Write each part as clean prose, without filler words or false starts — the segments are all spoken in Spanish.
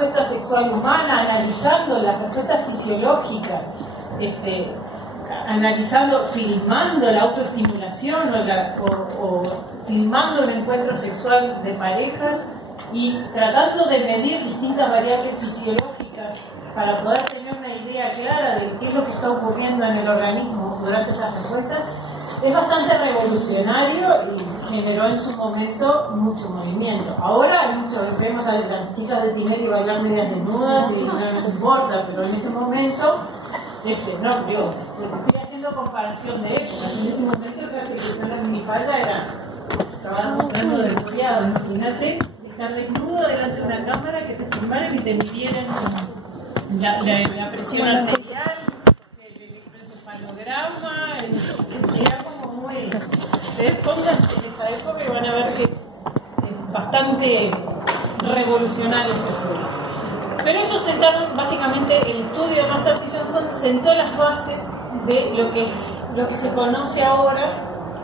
respuesta sexual humana, analizando las respuestas fisiológicas, analizando, filmando la autoestimulación o filmando un encuentro sexual de parejas y tratando de medir distintas variables fisiológicas para poder tener una idea clara de qué es lo que está ocurriendo en el organismo durante esas respuestas, es bastante revolucionario y generó en su momento mucho movimiento. Ahora hay mucho, vemos a las chicas de Tinelli bailar medias desnudas y no nos importa, pero en ese momento, no, digo, estoy haciendo comparación de épocas. En ese momento la ejecución en mi falda estaba mostrando desviado. Imagínate estar desnudo delante de una cámara que te filmaran y te midieran la presión arterial, el electroencefalograma, era como muy... Ustedes pónganse en esa época y van a ver que es bastante revolucionario su estudio. Pero ellos sentaron, básicamente, el estudio de Masters y Johnson sentó las bases de lo que se conoce ahora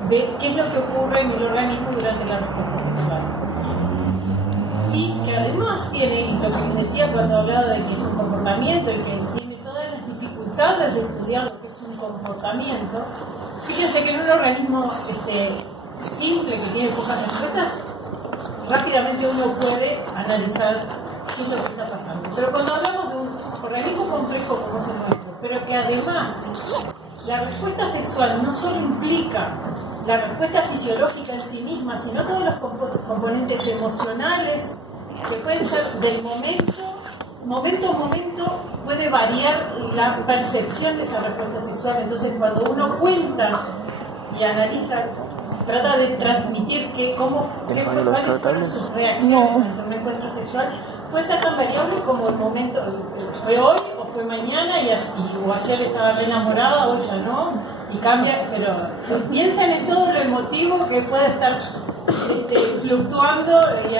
de qué es lo que ocurre en el organismo durante la respuesta sexual. Y que además tiene, lo que les decía cuando hablaba de que es un comportamiento y que tiene todas las dificultades de estudiar lo que es un comportamiento, fíjense que en un organismo simple, que tiene pocas respuestas, rápidamente uno puede analizar qué es lo que está pasando. Pero cuando hablamos de un organismo complejo como es el nuestro, pero que además la respuesta sexual no solo implica la respuesta fisiológica en sí misma, sino todos los componentes emocionales que pueden ser del momento a momento puede variar la percepción de esa respuesta sexual. Entonces cuando uno cuenta y analiza, trata de transmitir cuáles fueron sus reacciones ante un encuentro sexual, puede ser tan variable como el momento, fue hoy o fue mañana o ayer estaba re enamorada, hoy ya no, y cambia, pero piensen en todo lo emotivo que puede estar fluctuando y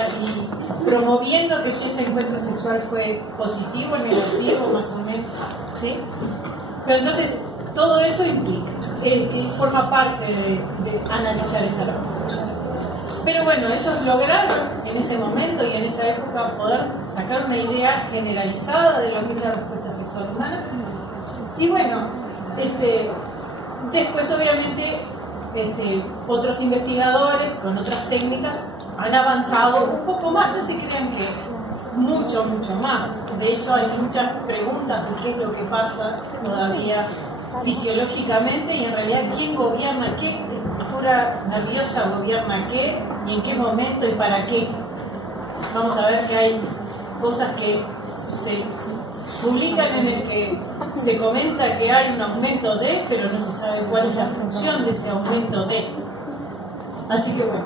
promoviendo que si ese encuentro sexual fue positivo, negativo, más o menos, ¿sí? Pero entonces todo eso implica y forma parte de analizar esta respuesta. Pero bueno, ellos lograron en ese momento y en esa época poder sacar una idea generalizada de lo que es la respuesta sexual humana. Y bueno, después obviamente otros investigadores con otras técnicas han avanzado un poco más, no se crean que mucho más. De hecho hay muchas preguntas de qué es lo que pasa todavía fisiológicamente y en realidad quién gobierna qué, estructura nerviosa gobierna qué y en qué momento y para qué. Vamos a ver que hay cosas que se publican en el que se comenta que hay un aumento de, pero no se sabe cuál es la función de ese aumento de. Así que bueno,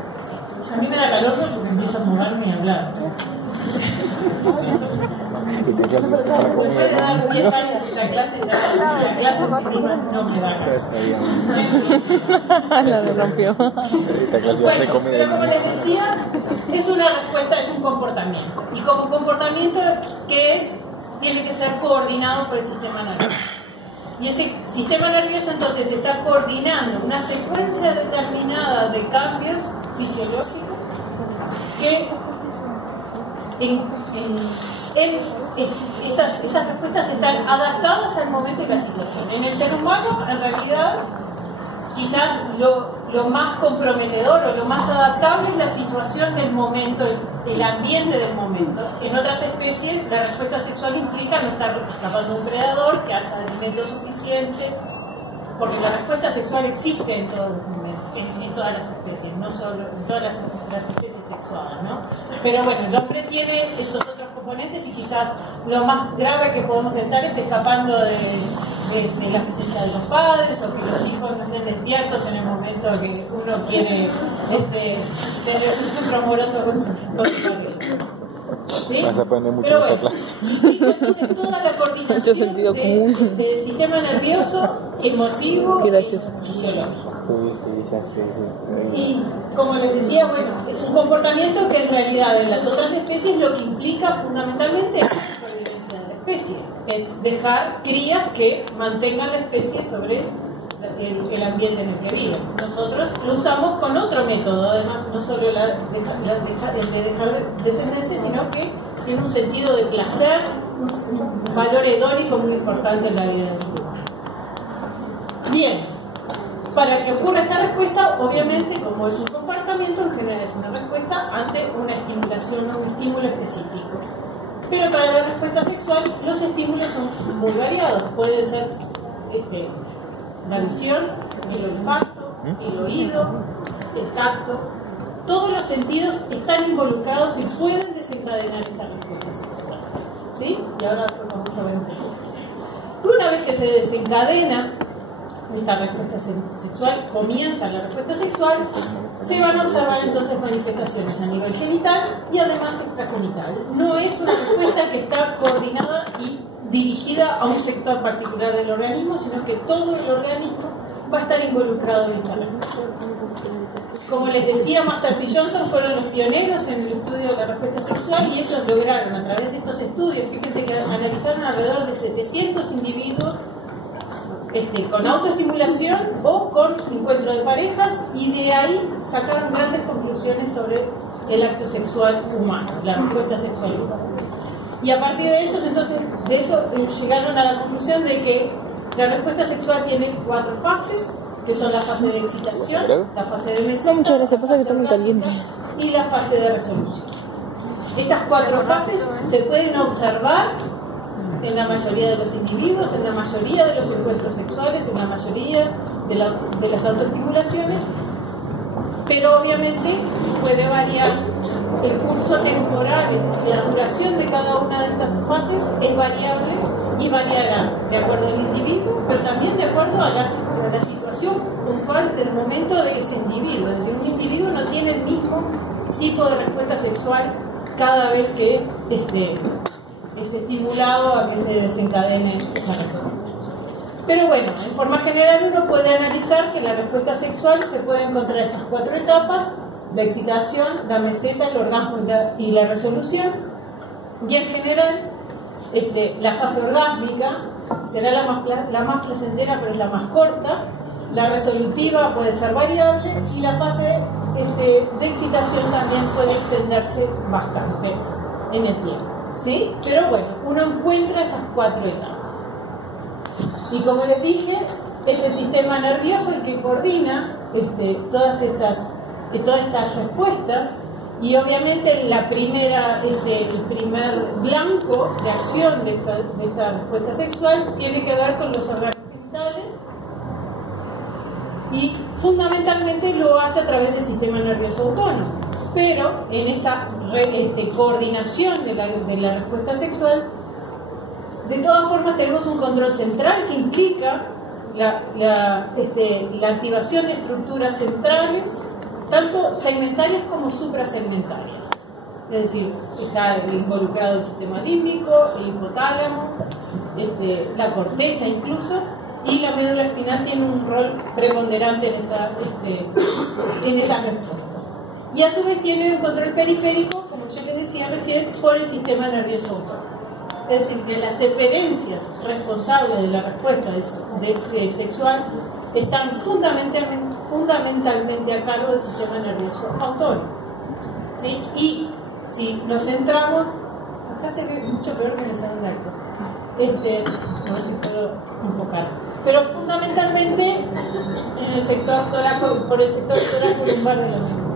a mí me da calor porque empiezo a moverme y a hablar. Después de dar 10 años en la clase, ya la clase encima no me da. La rompió. Bueno, pero como les decía, es una respuesta, es un comportamiento. Y como comportamiento, ¿qué es? Tiene que ser coordinado por el sistema nervioso. Y ese sistema nervioso entonces está coordinando una secuencia determinada de cambios fisiológicos que esas respuestas están adaptadas al momento y la situación. En el ser humano, en realidad, quizás lo más comprometedor o lo más adaptable es la situación del momento, el ambiente del momento. En otras especies, la respuesta sexual implica no estar escapando de un predador, que haya alimento suficiente, porque la respuesta sexual existe en todos los momentos, en todas las especies, no solo en todas las especies sexuadas, ¿no? Pero bueno, el hombre tiene esos otros componentes y quizás lo más grave que podemos estar es escapando de la presencia de los padres o que los hijos no estén despiertos en el momento que uno quiere tener un sexo amoroso con su padre. ¿Sí? Vas a aprender mucho pero en esta bueno, clase. entonces toda la coordinación mucho sentido común. del sistema nervioso, emotivo y fisiológico. Y como les decía, bueno, es un comportamiento que en realidad en las otras especies lo que implica fundamentalmente es la supervivencia de la especie, es dejar crías que mantengan la especie sobre el ambiente en el que viven. Nosotros lo usamos con otro método, además, no solo el de dejar descendencia, sino que tiene un sentido de placer, un valor hedónico muy importante en la vida del ser humano. Bien, para que ocurra esta respuesta, obviamente, como es un comportamiento, en general es una respuesta ante una estimulación o un estímulo específico. Pero para la respuesta sexual, los estímulos son muy variados. Pueden ser la visión, el olfato, el oído, el tacto. Todos los sentidos están involucrados y pueden desencadenar esta respuesta sexual. ¿Sí? Y ahora vamos a ver un poco más. Una vez que se desencadena esta respuesta sexual, comienza la respuesta sexual, se van a observar entonces manifestaciones a nivel genital y además extragenital. No es una respuesta que está coordinada y dirigida a un sector particular del organismo, sino que todo el organismo va a estar involucrado en esta respuesta. Como les decía, Masters y Johnson fueron los pioneros en el estudio de la respuesta sexual y ellos lograron a través de estos estudios, fíjense que analizaron alrededor de 700 individuos con autoestimulación o con encuentro de parejas, y de ahí sacaron grandes conclusiones sobre el acto sexual humano, la respuesta sexual humana. Y a partir de ellos, entonces, de eso llegaron a la conclusión de que la respuesta sexual tiene 4 fases, que son la fase de excitación, la fase de meseta, muchas gracias, pasa que está muy caliente, y la fase de resolución. Estas 4 fases se pueden observar en la mayoría de los individuos, en la mayoría de los encuentros sexuales, en la mayoría de las autoestimulaciones, pero obviamente puede variar el curso temporal, es decir, la duración de cada una de estas fases es variable y variará de acuerdo al individuo, pero también de acuerdo a la situación puntual del momento de ese individuo. Es decir, un individuo no tiene el mismo tipo de respuesta sexual cada vez que es estimulado a que se desencadene esa respuesta. Pero bueno, en forma general uno puede analizar que la respuesta sexual se puede encontrar en estas 4 etapas: la excitación, la meseta, el orgasmo y la resolución. Y en general, la fase orgásmica será la más placentera, pero es la más corta. La resolutiva puede ser variable y la fase de excitación también puede extenderse bastante en el tiempo. ¿Sí? Pero bueno, uno encuentra esas 4 etapas. Y como les dije, es el sistema nervioso el que coordina todas estas respuestas, y obviamente el primer blanco de acción de esta respuesta sexual tiene que ver con los órganos genitales, y fundamentalmente lo hace a través del sistema nervioso autónomo. Pero en esa coordinación de la respuesta sexual, de todas formas tenemos un control central que implica la activación de estructuras centrales, tanto segmentarias como suprasegmentarias. Es decir, está involucrado el sistema límbico, el hipotálamo, la corteza incluso, y la médula espinal tiene un rol preponderante en esas respuestas. Y a su vez tiene un control periférico, como yo les decía recién, por el sistema nervioso autónomo. Es decir, que las eferencias responsables de la respuesta sexual están fundamentalmente a cargo del sistema nervioso autónomo. ¿Sí? Y si nos centramos, acá se ve mucho peor que en el salón de actos. A ver si puedo enfocar. Pero fundamentalmente en el sector torácico, por el sector torácico lumbar de la mano.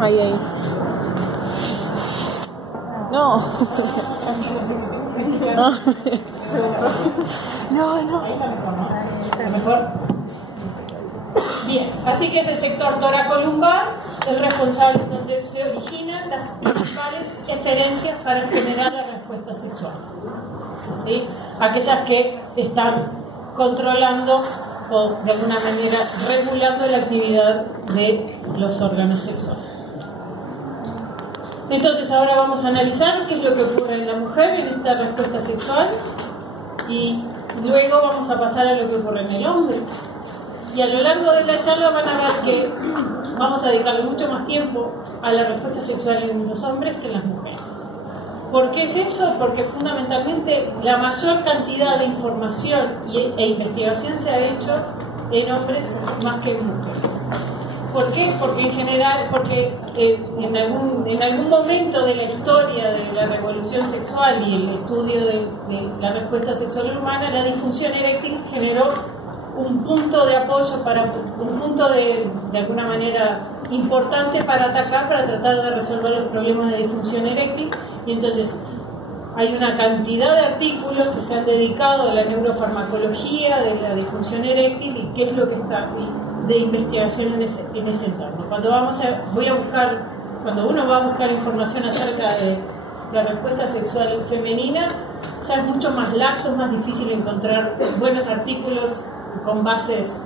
Ahí. No. No. Ahí está mejor, ¿no? ¿Está mejor? Bien, así que es el sector toracolumbar el responsable donde se originan las principales eferencias para generar la respuesta sexual. ¿Sí? Aquellas que están controlando o de alguna manera regulando la actividad de los órganos sexuales. Entonces ahora vamos a analizar qué es lo que ocurre en la mujer en esta respuesta sexual, y luego vamos a pasar a lo que ocurre en el hombre. Y a lo largo de la charla van a ver que vamos a dedicarle mucho más tiempo a la respuesta sexual en los hombres que en las mujeres. ¿Por qué es eso? Porque fundamentalmente la mayor cantidad de información e investigación se ha hecho en hombres más que en mujeres. ¿Por qué? Porque en general, en algún momento de la historia de la revolución sexual y el estudio de la respuesta sexual humana, la disfunción eréctil generó un punto de apoyo, un punto de alguna manera importante para atacar, para tratar de resolver los problemas de disfunción eréctil. Y entonces hay una cantidad de artículos que se han dedicado a la neurofarmacología de la disfunción eréctil y qué es lo que está de investigación en ese entorno. Cuando uno va a buscar información acerca de la respuesta sexual femenina, ya es mucho más laxo, es más difícil encontrar buenos artículos con bases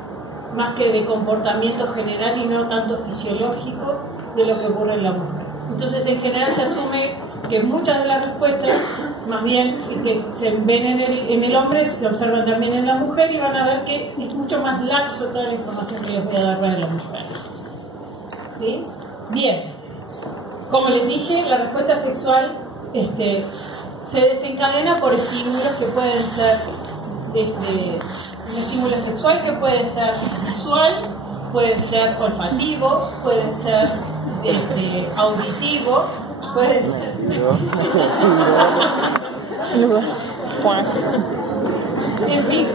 más que de comportamiento general y no tanto fisiológico de lo que ocurre en la mujer. Entonces, en general se asume que muchas de las respuestas, más bien que se ven en el hombre, se observan también en la mujer, y van a ver que es mucho más laxo toda la información que les voy a dar para la mujer. ¿Sí? Bien, como les dije, la respuesta sexual se desencadena por estímulos que pueden ser un estímulo sexual que puede ser visual, puede ser olfativo, puede ser auditivo, puede ser... En fin,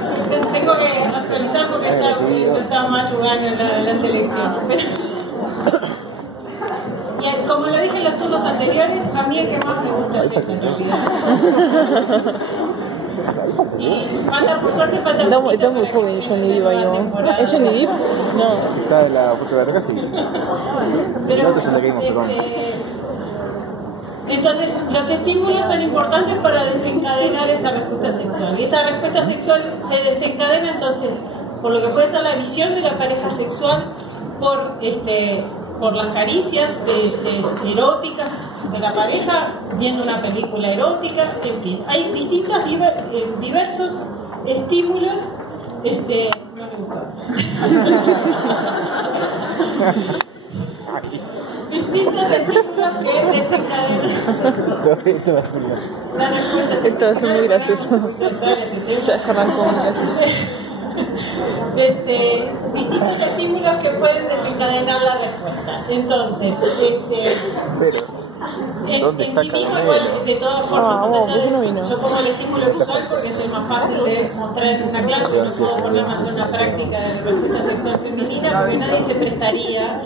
tengo que actualizar porque ya no está mal jugando en la selección. Y como lo dije en los turnos anteriores, a mí el que más me gusta es en realidad. Y falta, por suerte, falta Está muy joven Johnny Depp ahí. ¿Es Johnny Depp? No. Está de la fotografía, sí. Pero, otros son de Game of Thrones. Entonces, los estímulos son importantes para desencadenar esa respuesta sexual. Y esa respuesta sexual se desencadena entonces por lo que puede ser la visión de la pareja sexual, por las caricias eróticas de la pareja, viendo una película erótica, en fin. Hay diversos estímulos. No me gustó. Distintos estímulos que desencadenan la respuesta sexual. Esto va a ser muy gracioso. Ya arrancó muy gracioso. Distintos estímulos que pueden desencadenar la respuesta. Entonces, ¿dónde está en sí mismo, cada igual, de todas formas, más allá ¿por qué no yo pongo el estímulo visual porque es el más fácil de mostrar en una clase, no puedo poner más en una práctica de respuesta sexual femenina porque nadie se prestaría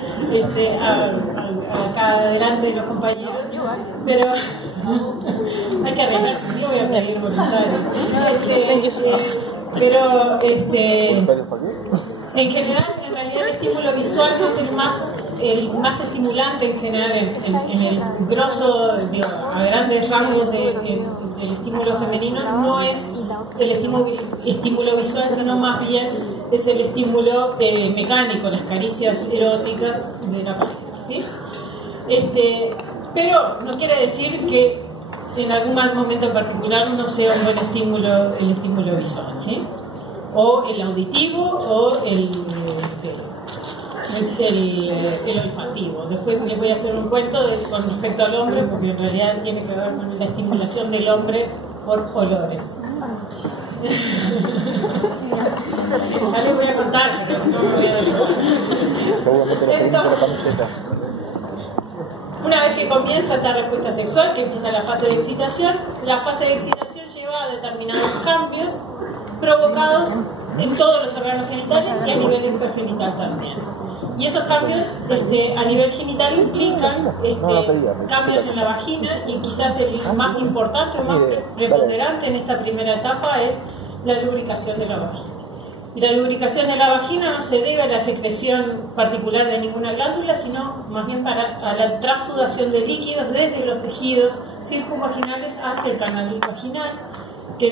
acá adelante de los compañeros, pero hay que arreglar, yo voy a pedir voluntarios. Pero en general, en realidad el estímulo visual no es el más estimulante en general en el grosso, a grandes rasgos del estímulo femenino. No es el estímulo visual, sino más bien es el estímulo mecánico, las caricias eróticas de la pareja, ¿sí? Pero no quiere decir que en algún momento en particular no sea un buen estímulo el estímulo visual, ¿sí? O el auditivo o el olfativo. Después les voy a hacer un cuento con respecto al hombre, porque en realidad tiene que ver con la estimulación del hombre por olores. Ya les voy a contar, pero no me voy a dar. Una vez que comienza esta respuesta sexual, que empieza la fase de excitación, la fase de excitación lleva a determinados cambios provocados en todos los órganos genitales y a nivel extragenital también. Y esos cambios a nivel genital implican cambios en la vagina, y quizás el más importante o más preponderante en esta primera etapa es la lubricación de la vagina. Y la lubricación de la vagina no se debe a la secreción particular de ninguna glándula, sino más bien a la trasudación de líquidos desde los tejidos circunvaginales hacia el canal vaginal, que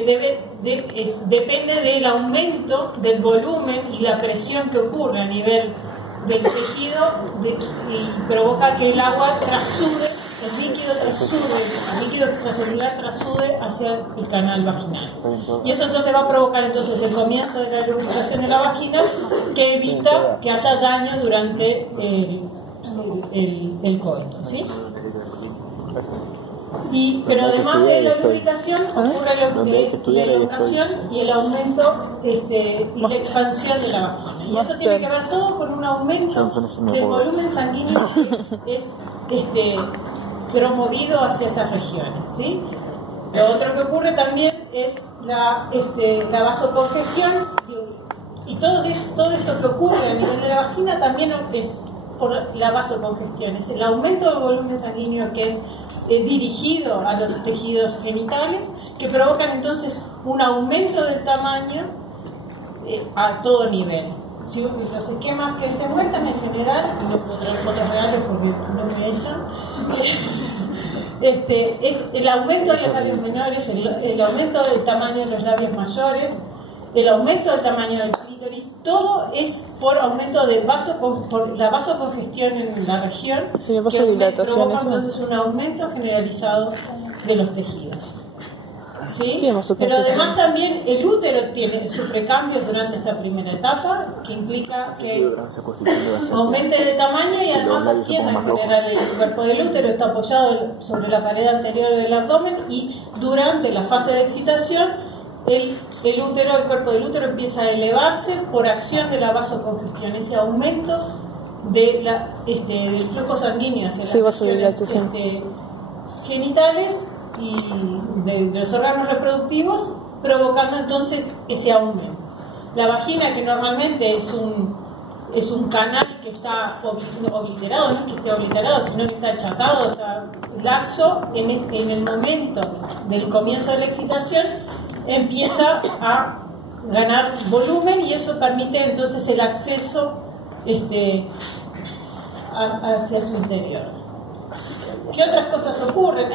depende del aumento del volumen y la presión que ocurre a nivel del tejido y provoca que el agua trasude, el líquido extracelular trasude hacia el canal vaginal. Y eso entonces va a provocar el comienzo de la lubricación de la vagina, que evita que haya daño durante el coito, ¿sí? Pero además de la lubricación ocurre lo que es la elongación y el aumento y la expansión de la vagina. Y eso tiene que ver todo con un aumento del volumen sanguíneo que es promovido hacia esas regiones, ¿sí? Lo otro que ocurre también es la vasocongestión, y todo esto que ocurre a nivel de la vagina también es por la vasocongestión, es el aumento del volumen sanguíneo que es dirigido a los tejidos genitales, que provocan entonces un aumento del tamaño a todo nivel. Si los esquemas que se muestran en general, no puedo traer fotos reales porque no me echan, es el aumento de los labios menores, el aumento del tamaño de los labios mayores, el aumento del tamaño del clítoris, todo es por aumento de por la vasocongestión en la región, sí, que provoca entonces un aumento generalizado de los tejidos. ¿Sí? Pero además también el útero sufre cambios durante esta primera etapa, que implica que aumente de tamaño y además ascienda en general el cuerpo del útero, está apoyado sobre la pared anterior del abdomen, y durante la fase de excitación el cuerpo del útero empieza a elevarse por acción de la vasocongestión, ese aumento del flujo sanguíneo hacia las regiones genitales y de los órganos reproductivos, provocando entonces ese aumento. La vagina, que normalmente es un canal que está obliterado, no es que esté obliterado, sino que está achatado, está laxo, en el momento del comienzo de la excitación empieza a ganar volumen, y eso permite entonces el acceso hacia su interior. ¿Qué otras cosas ocurren?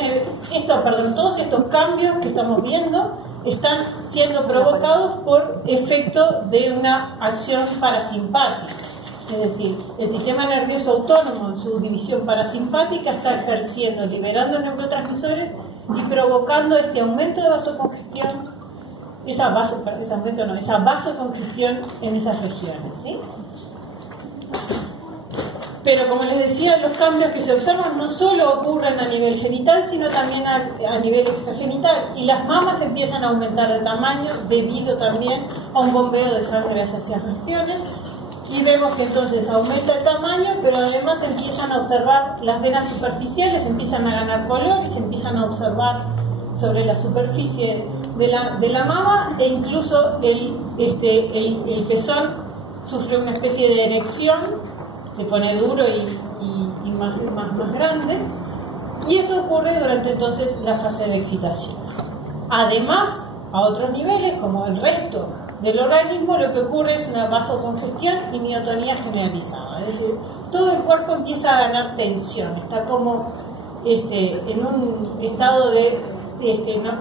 Todos estos cambios que estamos viendo están siendo provocados por efecto de una acción parasimpática. Es decir, el sistema nervioso autónomo en su división parasimpática está ejerciendo, liberando neurotransmisores y provocando este aumento de vasocongestión, esa vasocongestión en esas regiones, ¿sí? Pero como les decía, los cambios que se observan no solo ocurren a nivel genital, sino también a nivel extragenital, y las mamas empiezan a aumentar de tamaño debido también a un bombeo de sangre hacia esas regiones, y vemos que entonces aumenta el tamaño, pero además empiezan a observar las venas superficiales, empiezan a ganar color y se empiezan a observar sobre la superficie de la mama, e incluso el pezón sufre una especie de erección, se pone duro y más grande, y eso ocurre durante entonces la fase de excitación. Además, a otros niveles, como el resto del organismo, lo que ocurre es una vasocongestión y miotonía generalizada, es decir, todo el cuerpo empieza a ganar tensión, está como en un estado de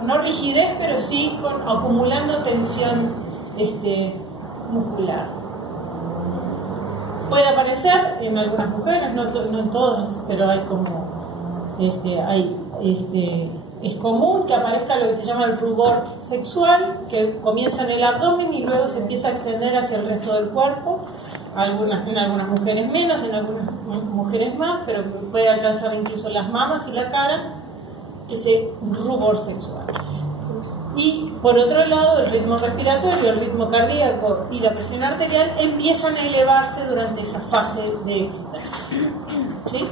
no rigidez, pero sí acumulando tensión muscular. Puede aparecer en algunas mujeres, no en todas, pero hay es común que aparezca lo que se llama el rubor sexual, que comienza en el abdomen y luego se empieza a extender hacia el resto del cuerpo, en algunas mujeres menos, en algunas mujeres más, pero puede alcanzar incluso las mamas y la cara, ese rubor sexual. Y por otro lado, el ritmo respiratorio, el ritmo cardíaco y la presión arterial empiezan a elevarse durante esa fase de excitación. ¿Sí?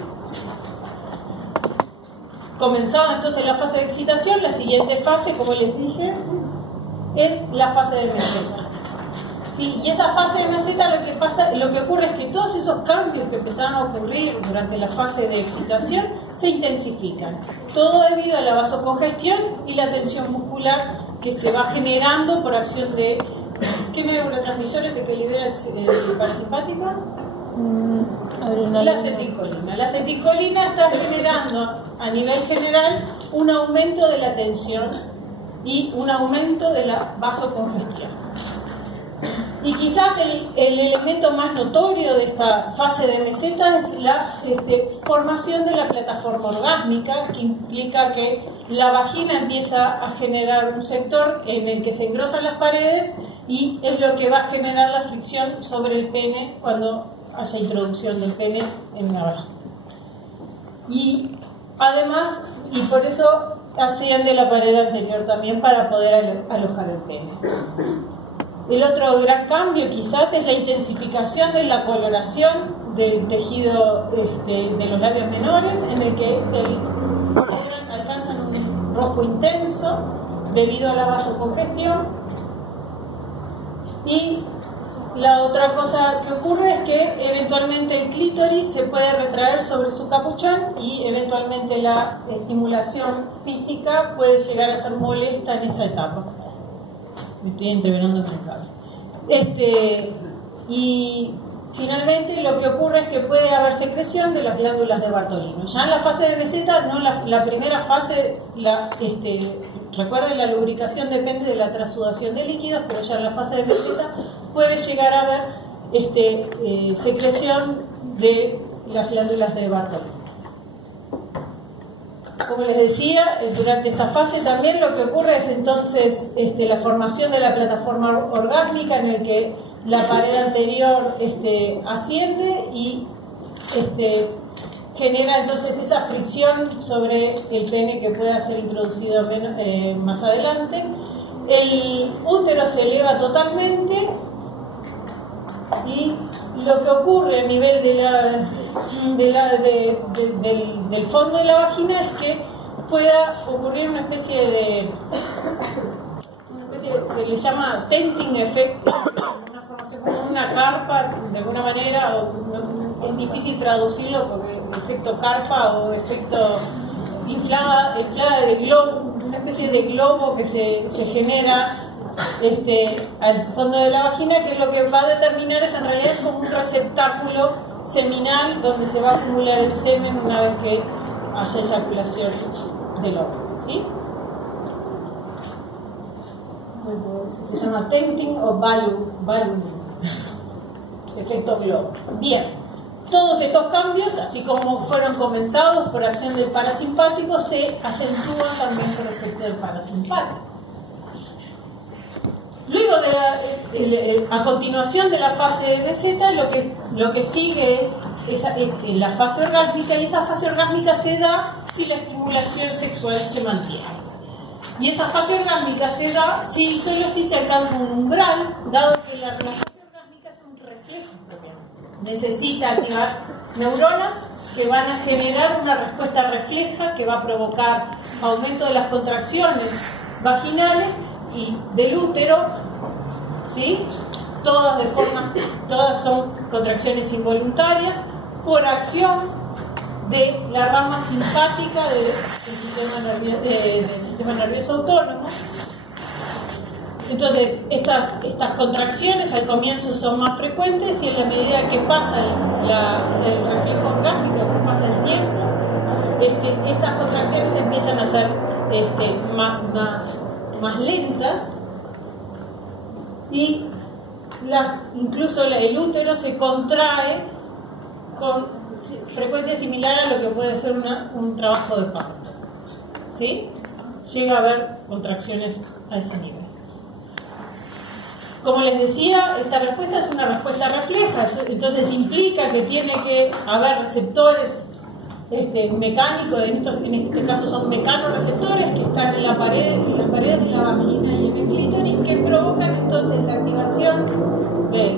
Comenzada entonces la fase de excitación, la siguiente fase, como les dije, es la fase de meseta. ¿Sí? Y esa fase de meseta lo que ocurre es que todos esos cambios que empezaron a ocurrir durante la fase de excitación se intensifican. Todo debido a la vasocongestión y la tensión muscular que se va generando por acción de... ¿Qué neurotransmisores es que libera el parasimpático? La acetilcolina. La acetilcolina está generando a nivel general un aumento de la tensión y un aumento de la vasocongestión. Y quizás el elemento más notorio de esta fase de meseta es la formación de la plataforma orgásmica, que implica que la vagina empieza a generar un sector en el que se engrosan las paredes, y es lo que va a generar la fricción sobre el pene cuando hace introducción del pene en la vagina. Y Además, y por eso asciende la pared anterior también para poder alojar el pene. El otro gran cambio quizás es la intensificación de la coloración del tejido de los labios menores, en el que alcanzan un rojo intenso debido a la vasocongestión. Y la otra cosa que ocurre es que eventualmente el clítoris se puede retraer sobre su capuchón y eventualmente la estimulación física puede llegar a ser molesta en esa etapa. Me estoy interviniendo con el cable. Y finalmente lo que ocurre es que puede haber secreción de las glándulas de Bartolino. Ya en la fase de meseta, no la primera fase, recuerden, la lubricación depende de la trasudación de líquidos, pero ya en la fase de meseta puede llegar a haber secreción de las glándulas de Bartolino. Como les decía, durante esta fase también lo que ocurre es entonces la formación de la plataforma orgásmica, en el que la pared anterior asciende y genera entonces esa fricción sobre el pene que pueda ser introducido más adelante. El útero se eleva totalmente y lo que ocurre a nivel del fondo de la vagina es que pueda ocurrir una especie se le llama tenting effect, una formación como una carpa de alguna manera, es difícil traducirlo porque efecto carpa o efecto inflada de globo, una especie de globo que se genera al fondo de la vagina, que es lo que va a determinar es en realidad como un receptáculo seminal donde se va a acumular el semen una vez que haya eyaculación del óvulo, ¿sí? Se llama tenting o balloon, efecto globo. Bien, todos estos cambios, así como fueron comenzados por acción del parasimpático, se acentúan también por efecto del parasimpático. Luego a continuación de la fase de meseta, lo que sigue es la fase orgásmica, y esa fase orgásmica se da si la estimulación sexual se mantiene. Y esa fase orgásmica se da si solo si se alcanza un umbral, dado que la fase orgásmica es un reflejo propiamente. Necesita activar neuronas que van a generar una respuesta refleja que va a provocar aumento de las contracciones vaginales y del útero, ¿sí? Todas son contracciones involuntarias por acción de la rama simpática del sistema nervioso autónomo. Entonces, estas contracciones al comienzo son más frecuentes y en la medida que pasa el reflejo orgásmico, que pasa el tiempo, estas contracciones empiezan a ser más lentas y incluso el útero se contrae con frecuencia similar a lo que puede ser un trabajo de parto, ¿sí? Llega a haber contracciones a ese nivel. Como les decía, esta respuesta es una respuesta refleja, entonces implica que tiene que haber receptores mecánicos, en este caso son mecanoreceptores que están en la pared de la vagina y en el clítoris, que provocan entonces la activación,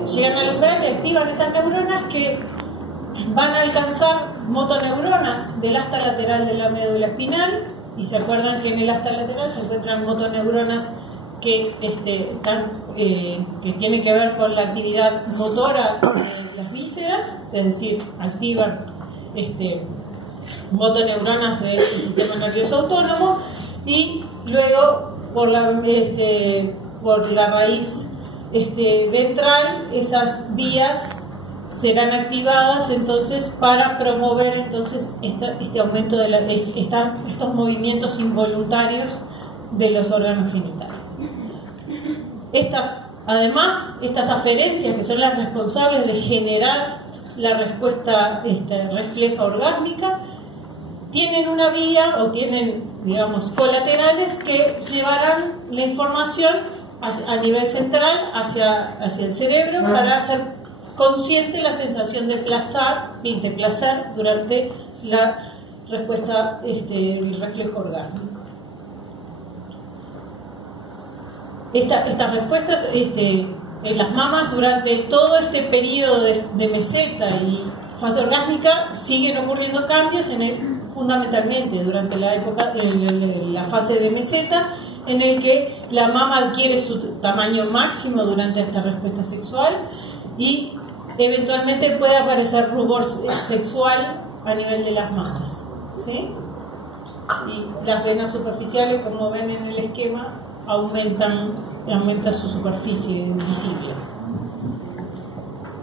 llegan al umbral y activan esas neuronas que van a alcanzar motoneuronas del asta lateral de la médula espinal, y se acuerdan que en el asta lateral se encuentran motoneuronas que tienen que ver con la actividad motora de las vísceras, es decir, activan motoneuronas del sistema nervioso autónomo, y luego por la raíz ventral esas vías serán activadas entonces para promover entonces este aumento de estos movimientos involuntarios de los órganos genitales. Además, estas aferencias, que son las responsables de generar la respuesta refleja orgásmica, tienen una vía o tienen, digamos, colaterales que llevarán la información a nivel central hacia el cerebro para hacer consciente la sensación de placer durante respuesta, el reflejo orgásmico. Estas respuestas en las mamas durante todo este periodo de meseta y fase orgásmica siguen ocurriendo cambios fundamentalmente durante la época la fase de meseta, en el que la mama adquiere su tamaño máximo durante esta respuesta sexual y eventualmente puede aparecer rubor sexual a nivel de las mamas, ¿sí? Y las venas superficiales, como ven en el esquema, aumenta su superficie visible.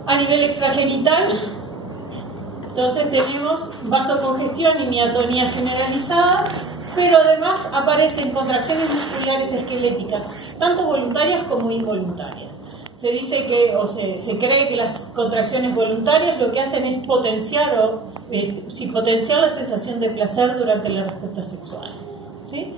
A nivel extragenital, entonces tenemos vasocongestión y miatonía generalizada, pero además aparecen contracciones musculares esqueléticas, tanto voluntarias como involuntarias. Se dice que, o se cree que las contracciones voluntarias lo que hacen es potenciar potenciar la sensación de placer durante la respuesta sexual, ¿sí?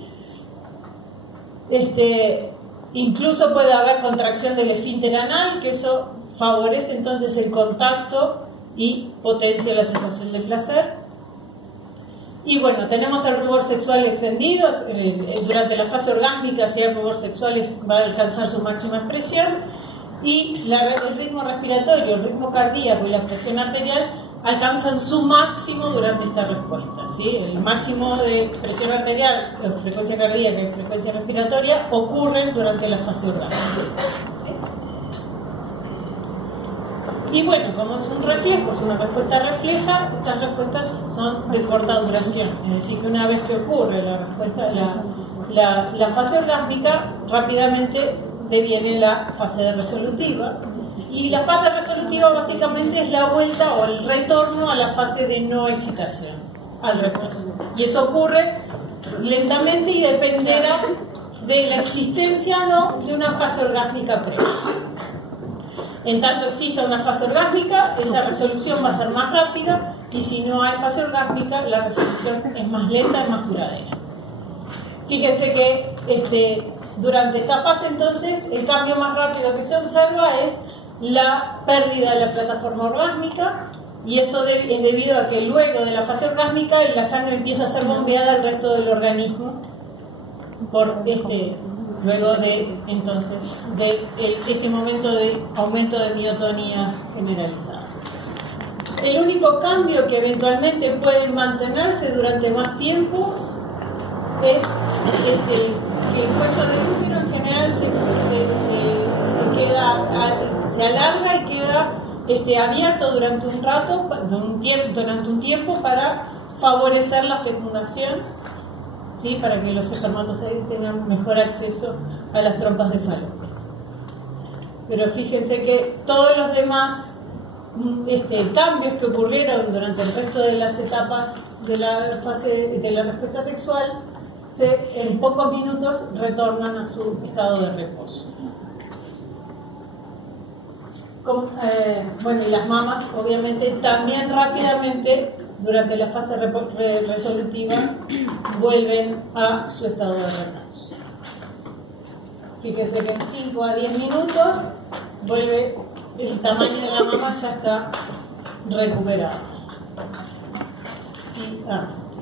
Incluso puede haber contracción del esfínter anal, que eso favorece entonces el contacto y potencia la sensación de placer. Y bueno, tenemos el rubor sexual extendido. Durante la fase orgásmica, si hay rubor sexual, va a alcanzar su máxima expresión. Y el ritmo respiratorio, el ritmo cardíaco y la presión arterial alcanzan su máximo durante esta respuesta, ¿sí? El máximo de presión arterial, frecuencia cardíaca y frecuencia respiratoria ocurren durante la fase orgásmica, ¿sí? Y bueno, como es un reflejo, es una respuesta refleja, estas respuestas son de corta duración, es decir, que una vez que ocurre la respuesta, la fase orgásmica, rápidamente deviene la fase resolutiva. Y la fase resolutiva básicamente es la vuelta o el retorno a la fase de no excitación, al reposo. Y eso ocurre lentamente y dependerá de la existencia o no de una fase orgásmica previa. En tanto exista una fase orgásmica, esa resolución va a ser más rápida, y si no hay fase orgásmica, la resolución es más lenta y más duradera. Fíjense que durante esta fase, entonces, el cambio más rápido que se observa es la pérdida de la plataforma orgásmica, y eso es debido a que luego de la fase orgásmica la sangre empieza a ser bombeada al resto del organismo por luego de ese momento de aumento de miotonía generalizada. El único cambio que eventualmente puede mantenerse durante más tiempo es que el cuello del útero en general se alarga y queda abierto durante un tiempo para favorecer la fecundación, ¿sí? Para que los espermatozoides tengan mejor acceso a las trompas de Falopio. Pero fíjense que todos los demás cambios que ocurrieron durante el resto de las etapas de la fase de la respuesta sexual en pocos minutos retornan a su estado de reposo. Y las mamas obviamente también rápidamente durante la fase resolutiva vuelven a su estado de reposo. Fíjense que en 5 a 10 minutos el tamaño de la mama ya está recuperado.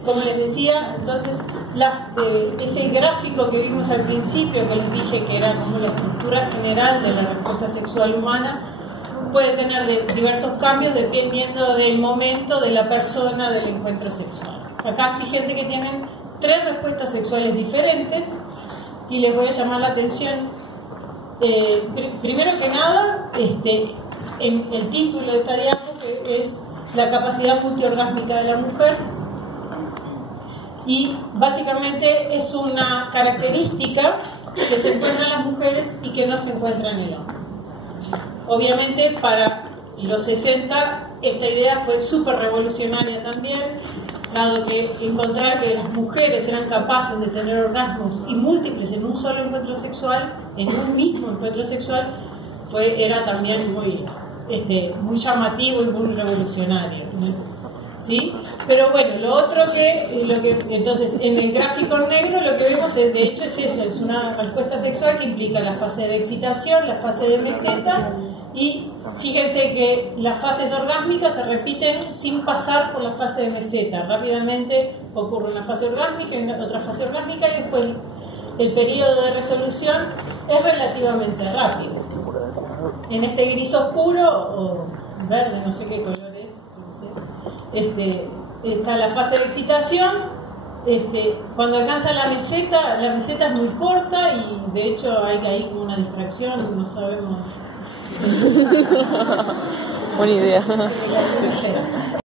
Como les decía, entonces ese gráfico que vimos al principio, que les dije que era como la estructura general de la respuesta sexual humana, puede tener diversos cambios dependiendo del momento de la persona del encuentro sexual. Acá fíjense que tienen 3 respuestas sexuales diferentes y les voy a llamar la atención. Primero que nada, en el título de esta diapo, que es la capacidad multiorgásmica de la mujer, y básicamente es una característica que se encuentra en las mujeres y que no se encuentra en el hombre. Obviamente para los 60 esta idea fue súper revolucionaria también, dado que encontrar que las mujeres eran capaces de tener orgasmos y múltiples en un solo encuentro sexual, en un mismo encuentro sexual, era también muy llamativo y muy revolucionario, ¿no? ¿Sí? Pero bueno, lo otro entonces en el gráfico negro lo que vemos de hecho es eso, es una respuesta sexual que implica la fase de excitación, la fase de meseta y Fíjense que las fases orgásmicas se repiten sin pasar por la fase de meseta. Rápidamente ocurre una fase orgásmica y otra fase orgásmica, y después el periodo de resolución es relativamente rápido. En este gris oscuro o verde, no sé qué color es, está la fase de excitación. Cuando alcanza la meseta es muy corta y de hecho hay ahí como una distracción, no sabemos. Buena idea.